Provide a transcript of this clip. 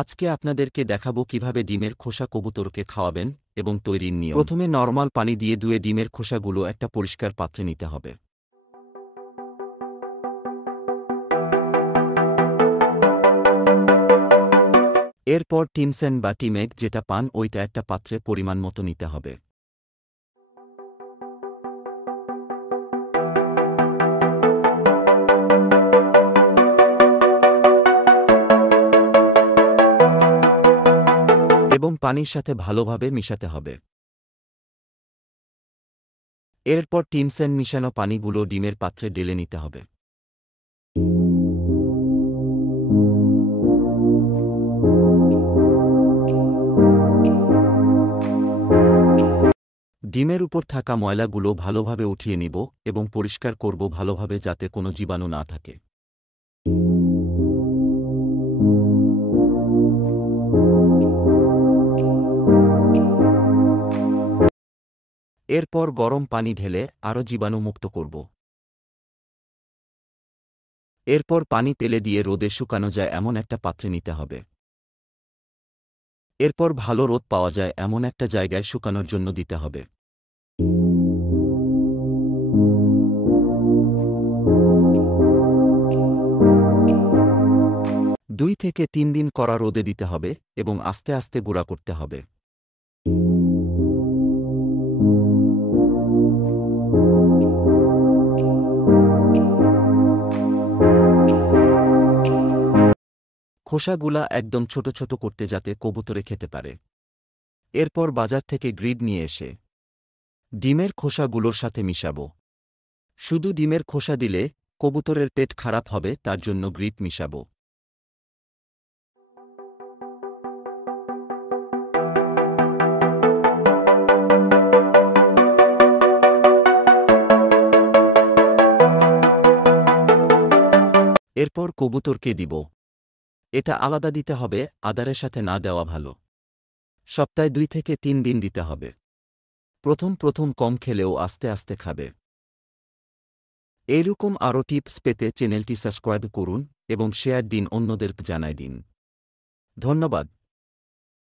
আজকে আপনাদেরকে দেখাবো কিভাবে ডিমের খোসা কবুতরকে খাওয়াবেন এবং তৈরির নিয়ম। প্রথমে নরমাল পানি দিয়ে ধুয়ে ডিমের খোসাগুলো একটা পরিষ্কার পাত্রে নিতে হবে। এরপর টিমসেন বা টিমেগ যেটা পান ওইটা একটা পাত্রে পরিমাণ মতো নিতে হবে। এবং পানির সাথে ভালোভাবে মিশাতে হবে। এরপর টিমসেন মিশানো পানিগুলো ডিমের পাত্রে ঢেলে নিতে হবে। ডিমের উপর থাকা ময়লাগুলো ভালোভাবে উঠিয়ে নিব এবং পরিষ্কার করব ভালোভাবে যাতে কোনো জীবাণু না থাকে। এরপর গরম পানি ঢেলে আরও জীবাণুমুক্ত করব। এরপর পানি পেলে দিয়ে রোদে শুকানো যায় এমন একটা পাত্রে নিতে হবে। এরপর ভালো রোদ পাওয়া যায় এমন একটা জায়গায় শুকানোর জন্য দিতে হবে। 2 থেকে 3 দিন কড়া রোদে দিতে হবে এবং আস্তে আস্তে গুঁড়া করতে হবে। খোসাগুলা একদম ছোট ছোট করতে যাতে কবুতরে খেতে পারে। এরপর বাজার থেকে গ্রিড নিয়ে এসে ডিমের খোসাগুলোর সাথে মিশাবো। শুধু ডিমের খোসা দিলে কবুতরের পেট খারাপ হবে, তার জন্য গ্রিড মিশাবো। এরপর কবুতরকে দিব। এটা আলাদা দিতে হবে, আদারের সাথে না দেওয়া ভালো। সপ্তাহে 2 থেকে 3 দিন দিতে হবে। প্রথম কম খেলেও আস্তে আস্তে খাবে। এইরকম আরও টিপস পেতে চ্যানেলটি সাবস্ক্রাইব করুন এবং শেয়ার দিন, অন্যদের জানাই দিন। ধন্যবাদ।